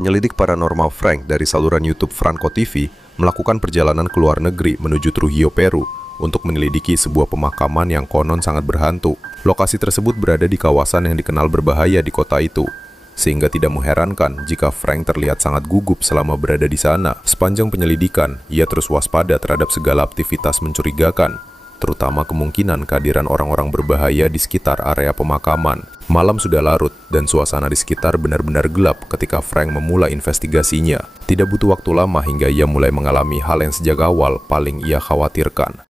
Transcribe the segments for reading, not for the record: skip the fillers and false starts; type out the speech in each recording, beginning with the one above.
Penyelidik paranormal Frank dari saluran YouTube Franco TV melakukan perjalanan ke luar negeri menuju Trujillo, Peru untuk menyelidiki sebuah pemakaman yang konon sangat berhantu. Lokasi tersebut berada di kawasan yang dikenal berbahaya di kota itu, sehingga tidak mengherankan jika Frank terlihat sangat gugup selama berada di sana. Sepanjang penyelidikan, ia terus waspada terhadap segala aktivitas mencurigakan, terutama kemungkinan kehadiran orang-orang berbahaya di sekitar area pemakaman. Malam sudah larut dan suasana di sekitar benar-benar gelap ketika Frank memulai investigasinya. Tidak butuh waktu lama hingga ia mulai mengalami hal yang sejak awal paling ia khawatirkan.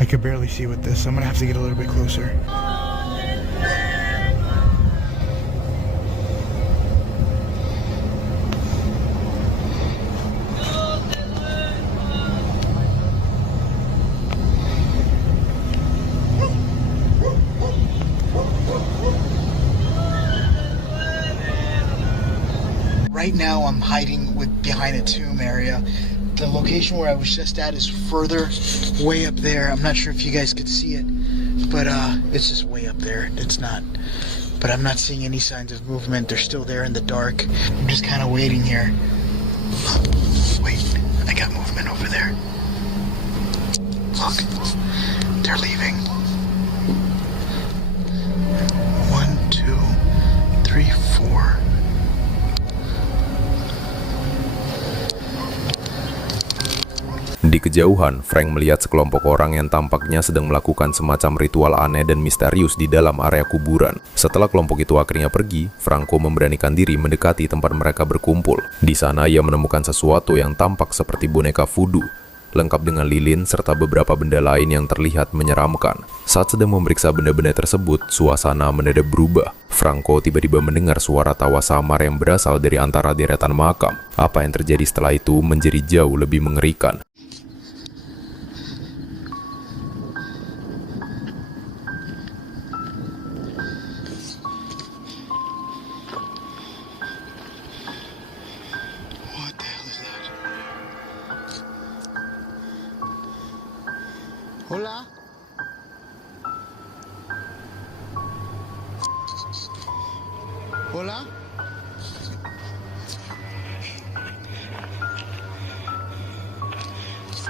I can barely see with this. I'm gonna have to get a little bit closer. Right now I'm hiding behind a tomb area. The location where I was just at is further way up there. I'm not sure if you guys could see it, but it's just way up there. It's not, but I'm not seeing any signs of movement. They're still there in the dark. I'm just kind of waiting here. Wait, I got movement over there. Look, they're leaving. 1, 2, 3, 4. Di kejauhan, Frank melihat sekelompok orang yang tampaknya sedang melakukan semacam ritual aneh dan misterius di dalam area kuburan. Setelah kelompok itu akhirnya pergi, Franco memberanikan diri mendekati tempat mereka berkumpul. Di sana ia menemukan sesuatu yang tampak seperti boneka voodoo, lengkap dengan lilin serta beberapa benda lain yang terlihat menyeramkan. Saat sedang memeriksa benda-benda tersebut, suasana mendadak berubah. Franco tiba-tiba mendengar suara tawa samar yang berasal dari antara deretan makam. Apa yang terjadi setelah itu menjadi jauh lebih mengerikan. Hola. Hola. What was that?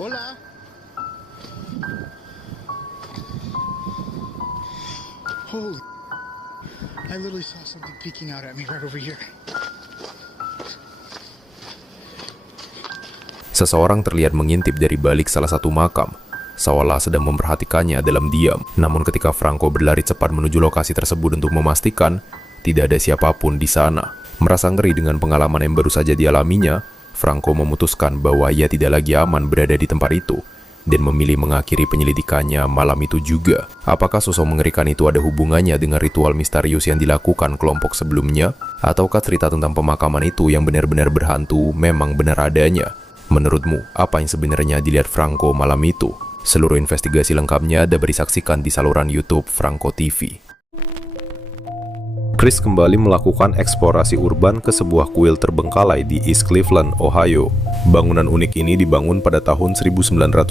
Hola. Holy, I literally saw something peeking out at me right over here. Seseorang terlihat mengintip dari balik salah satu makam, seolah sedang memperhatikannya dalam diam. Namun ketika Franco berlari cepat menuju lokasi tersebut untuk memastikan tidak ada siapapun di sana. Merasa ngeri dengan pengalaman yang baru saja dialaminya, Franco memutuskan bahwa ia tidak lagi aman berada di tempat itu dan memilih mengakhiri penyelidikannya malam itu juga. Apakah sosok mengerikan itu ada hubungannya dengan ritual misterius yang dilakukan kelompok sebelumnya? Ataukah cerita tentang pemakaman itu yang benar-benar berhantu memang benar adanya? Menurutmu, apa yang sebenarnya dilihat Franco malam itu? Seluruh investigasi lengkapnya dapat disaksikan di saluran YouTube Franco TV. Chris kembali melakukan eksplorasi urban ke sebuah kuil terbengkalai di East Cleveland, Ohio. Bangunan unik ini dibangun pada tahun 1905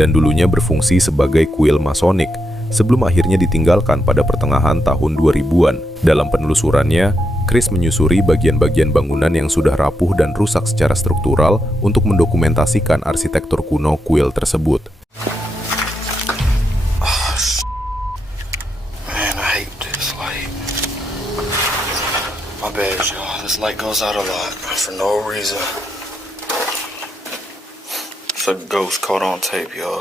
dan dulunya berfungsi sebagai kuil masonik sebelum akhirnya ditinggalkan pada pertengahan tahun 2000-an. Dalam penelusurannya, Chris menyusuri bagian-bagian bangunan yang sudah rapuh dan rusak secara struktural untuk mendokumentasikan arsitektur kuno kuil tersebut. My bad, y'all. This light goes out a lot for no reason. It's a ghost caught on tape, y'all.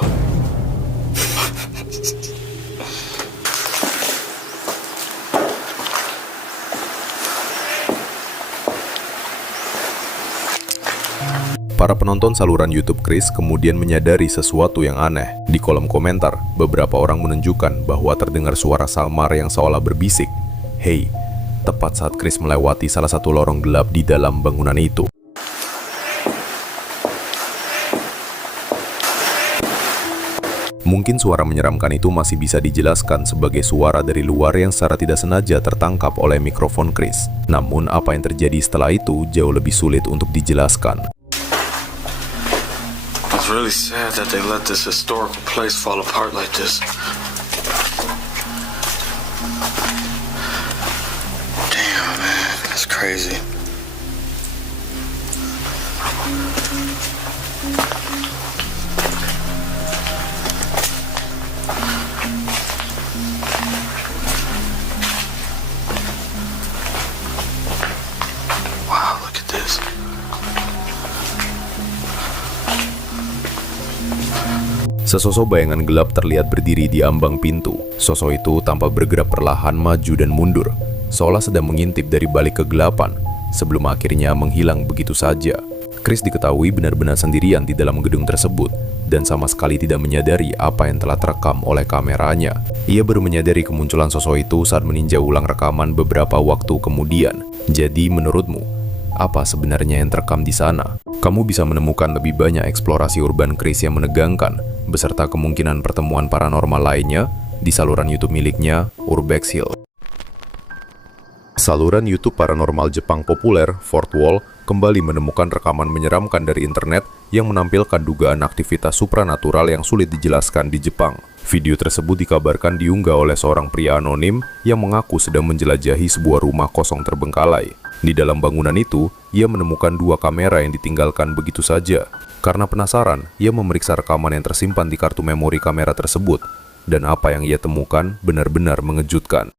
Para penonton saluran YouTube Chris kemudian menyadari sesuatu yang aneh. Di kolom komentar, beberapa orang menunjukkan bahwa terdengar suara samar yang seolah berbisik, "Hey," tepat saat Chris melewati salah satu lorong gelap di dalam bangunan itu. Mungkin suara menyeramkan itu masih bisa dijelaskan sebagai suara dari luar yang secara tidak sengaja tertangkap oleh mikrofon Chris. Namun apa yang terjadi setelah itu jauh lebih sulit untuk dijelaskan. It's really sad that they let this historical place fall apart like this. Damn, man, that's crazy. Wow, look at this. Sesosok bayangan gelap terlihat berdiri di ambang pintu. Sosok itu tampak bergerak perlahan maju dan mundur, seolah sedang mengintip dari balik kegelapan, sebelum akhirnya menghilang begitu saja. Chris diketahui benar-benar sendirian di dalam gedung tersebut, dan sama sekali tidak menyadari apa yang telah terekam oleh kameranya. Ia baru menyadari kemunculan sosok itu saat meninjau ulang rekaman beberapa waktu kemudian. Jadi menurutmu, apa sebenarnya yang terekam di sana? Kamu bisa menemukan lebih banyak eksplorasi urban Chris yang menegangkan, beserta kemungkinan pertemuan paranormal lainnya di saluran YouTube miliknya, Urbex Hill. Saluran YouTube paranormal Jepang populer, Fourth Wall, kembali menemukan rekaman menyeramkan dari internet yang menampilkan dugaan aktivitas supranatural yang sulit dijelaskan di Jepang. Video tersebut dikabarkan diunggah oleh seorang pria anonim yang mengaku sedang menjelajahi sebuah rumah kosong terbengkalai. Di dalam bangunan itu, ia menemukan 2 kamera yang ditinggalkan begitu saja. Karena penasaran, ia memeriksa rekaman yang tersimpan di kartu memori kamera tersebut. Dan apa yang ia temukan benar-benar mengejutkan.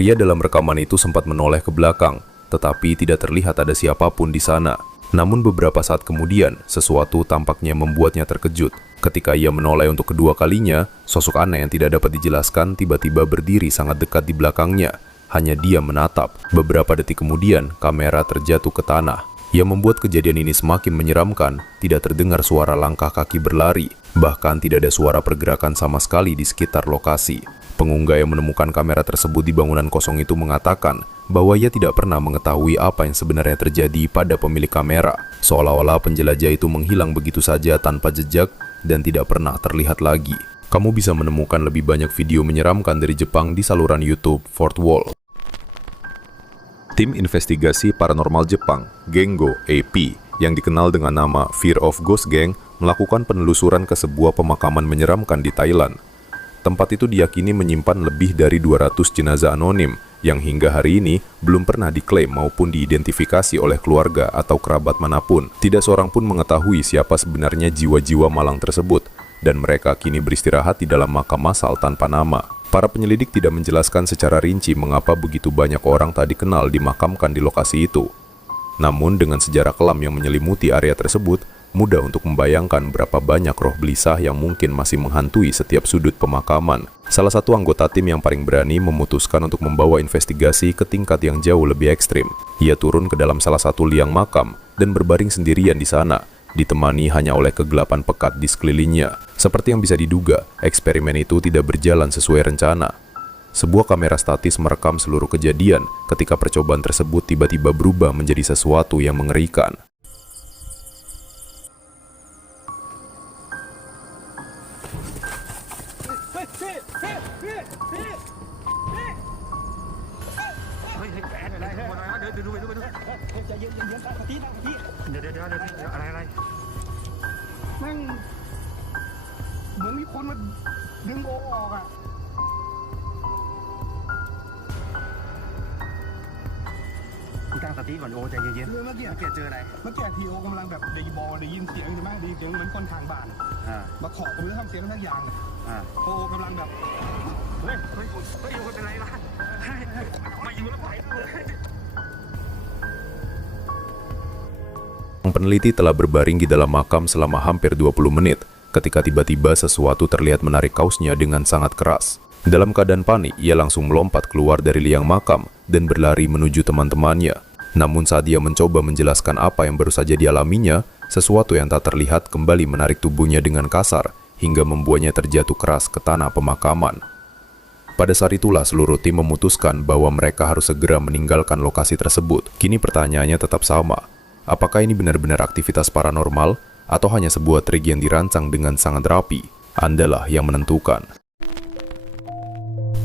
Pria dalam rekaman itu sempat menoleh ke belakang, tetapi tidak terlihat ada siapapun di sana. Namun beberapa saat kemudian, sesuatu tampaknya membuatnya terkejut. Ketika ia menoleh untuk kedua kalinya, sosok aneh yang tidak dapat dijelaskan tiba-tiba berdiri sangat dekat di belakangnya. Hanya dia menatap. Beberapa detik kemudian, kamera terjatuh ke tanah. Yang membuat kejadian ini semakin menyeramkan, tidak terdengar suara langkah kaki berlari. Bahkan tidak ada suara pergerakan sama sekali di sekitar lokasi. Pengunggah yang menemukan kamera tersebut di bangunan kosong itu mengatakan bahwa ia tidak pernah mengetahui apa yang sebenarnya terjadi pada pemilik kamera. Seolah-olah penjelajah itu menghilang begitu saja tanpa jejak dan tidak pernah terlihat lagi. Kamu bisa menemukan lebih banyak video menyeramkan dari Jepang di saluran YouTube Fourth Wall. Tim investigasi paranormal Jepang, Gengo AP, yang dikenal dengan nama Fear of Ghost Gang, melakukan penelusuran ke sebuah pemakaman menyeramkan di Thailand. Tempat itu diyakini menyimpan lebih dari 200 jenazah anonim yang hingga hari ini belum pernah diklaim maupun diidentifikasi oleh keluarga atau kerabat manapun. Tidak seorang pun mengetahui siapa sebenarnya jiwa-jiwa malang tersebut, dan mereka kini beristirahat di dalam makam massal tanpa nama. Para penyelidik tidak menjelaskan secara rinci mengapa begitu banyak orang tak dikenal dimakamkan di lokasi itu. Namun dengan sejarah kelam yang menyelimuti area tersebut, mudah untuk membayangkan berapa banyak roh gelisah yang mungkin masih menghantui setiap sudut pemakaman. Salah satu anggota tim yang paling berani memutuskan untuk membawa investigasi ke tingkat yang jauh lebih ekstrim. Ia turun ke dalam salah satu liang makam dan berbaring sendirian di sana, ditemani hanya oleh kegelapan pekat di sekelilingnya. Seperti yang bisa diduga, eksperimen itu tidak berjalan sesuai rencana. Sebuah kamera statis merekam seluruh kejadian ketika percobaan tersebut tiba-tiba berubah menjadi sesuatu yang mengerikan. ตั้งสติก่อนโอ้ใจเย็นๆเมื่อกี้เจออะไรเมื่อกี้ทีโอกำลังแบบเดย์บอลได้ยินเสียงใช่ไหมเสียงเหมือนคนทางบ้านมาขอผมจะทำเสียงทั้งอย่างโอกำลังแบบเฮ้ยเป็นไรล่ะมาอยู่แล้วไปเลย Peneliti telah berbaring di dalam makam selama hampir 20 menit ketika tiba-tiba sesuatu terlihat menarik kausnya dengan sangat keras. Dalam keadaan panik, ia langsung melompat keluar dari liang makam dan berlari menuju teman-temannya. Namun saat dia mencoba menjelaskan apa yang baru saja dialaminya, sesuatu yang tak terlihat kembali menarik tubuhnya dengan kasar hingga membuatnya terjatuh keras ke tanah pemakaman. Pada saat itulah seluruh tim memutuskan bahwa mereka harus segera meninggalkan lokasi tersebut. Kini pertanyaannya tetap sama. Apakah ini benar-benar aktivitas paranormal atau hanya sebuah trik yang dirancang dengan sangat rapi? Andalah yang menentukan.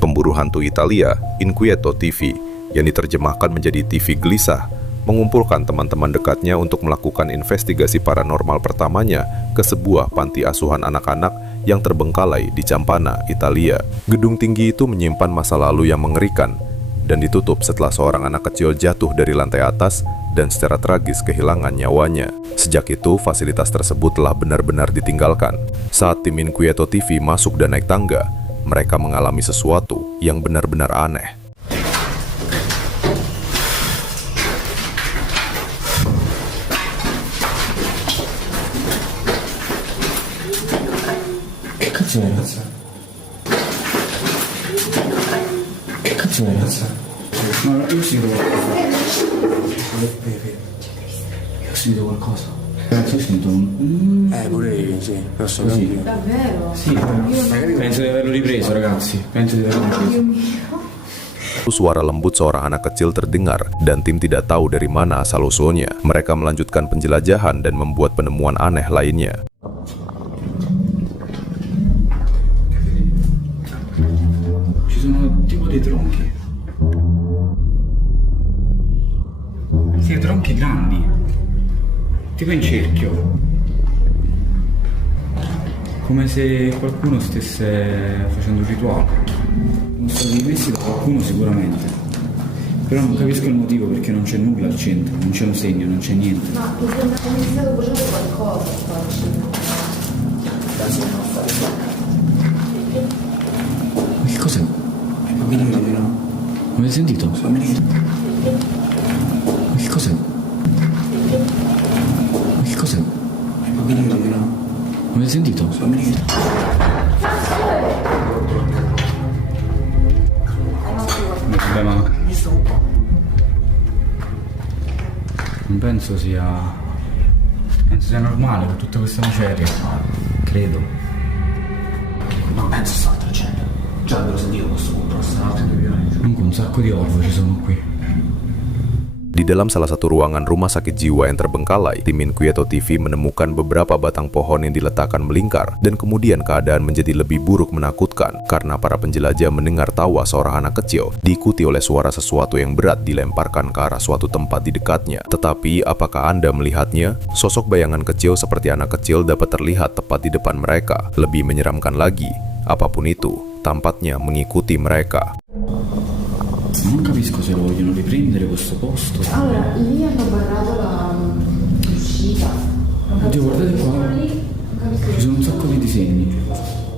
Pemburu hantu Italia, Inquieto TV, yang diterjemahkan menjadi TV Gelisah, mengumpulkan teman-teman dekatnya untuk melakukan investigasi paranormal pertamanya ke sebuah panti asuhan anak-anak yang terbengkalai di Campana, Italia. Gedung tinggi itu menyimpan masa lalu yang mengerikan dan ditutup setelah seorang anak kecil jatuh dari lantai atas dan secara tragis kehilangan nyawanya. Sejak itu, fasilitas tersebut telah benar-benar ditinggalkan. Saat tim Inquieto TV masuk dan naik tangga, mereka mengalami sesuatu yang benar-benar aneh. Pure io, sì, posso così. Davvero? Sì, penso di averlo ripreso, ragazzi. Penso di averlo ripreso. Suara lembut seorang anak kecil terdengar dan tim tidak tahu dari mana asal-usulnya. Mereka melanjutkan penjelajahan dan membuat penemuan aneh lainnya. Ci sono tipo dei tronchi. Sì, tronchi grandi. Tipo in cerchio. Come se qualcuno stesse facendo un rituale. Sono stati messi da qualcuno sicuramente. Però non capisco il motivo perché non c'è nulla al centro, non c'è un segno, non c'è niente. Ma mi sembra che sia stato bruciato qualcosa qua al centro. Ma che cos'è? I bambini dormono. Avete sentito? Fammi dire. Ma che cos'è? Ma che cos'è? I bambini dormono. Avete sentito? Fammi dire. Vabbè, ma non penso sia normale con tutte queste macerie. Credo. Non penso sia altro genere. Già l'avevo sentito questo punto. Comunque un sacco di orbo ci sono qui. Di dalam salah satu ruangan rumah sakit jiwa yang terbengkalai, tim Inquieto TV menemukan beberapa batang pohon yang diletakkan melingkar, dan kemudian keadaan menjadi lebih buruk menakutkan karena para penjelajah mendengar tawa seorang anak kecil diikuti oleh suara sesuatu yang berat dilemparkan ke arah suatu tempat di dekatnya. Tetapi apakah Anda melihatnya? Sosok bayangan kecil seperti anak kecil dapat terlihat tepat di depan mereka. Lebih menyeramkan lagi, apapun itu tampaknya mengikuti mereka. Non capisco se lo vogliono riprendere questo posto. Allora, lì hanno barrato l'uscita. Oddio, guardate qua. Ci sono un sacco di disegni.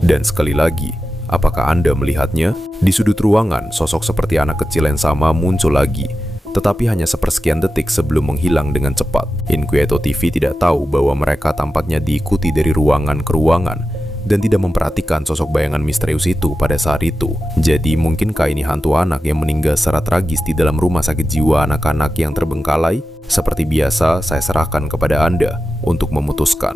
Dan sekali lagi, apakah Anda melihatnya? Di sudut ruangan, sosok seperti anak kecil yang sama muncul lagi, tetapi hanya sepersekian detik sebelum menghilang dengan cepat. Inquieto TV tidak tahu bahwa mereka tampaknya diikuti dari ruangan ke ruangan, dan tidak memperhatikan sosok bayangan misterius itu pada saat itu. Jadi mungkinkah ini hantu anak yang meninggal secara tragis di dalam rumah sakit jiwa anak-anak yang terbengkalai? Seperti biasa, saya serahkan kepada Anda untuk memutuskan.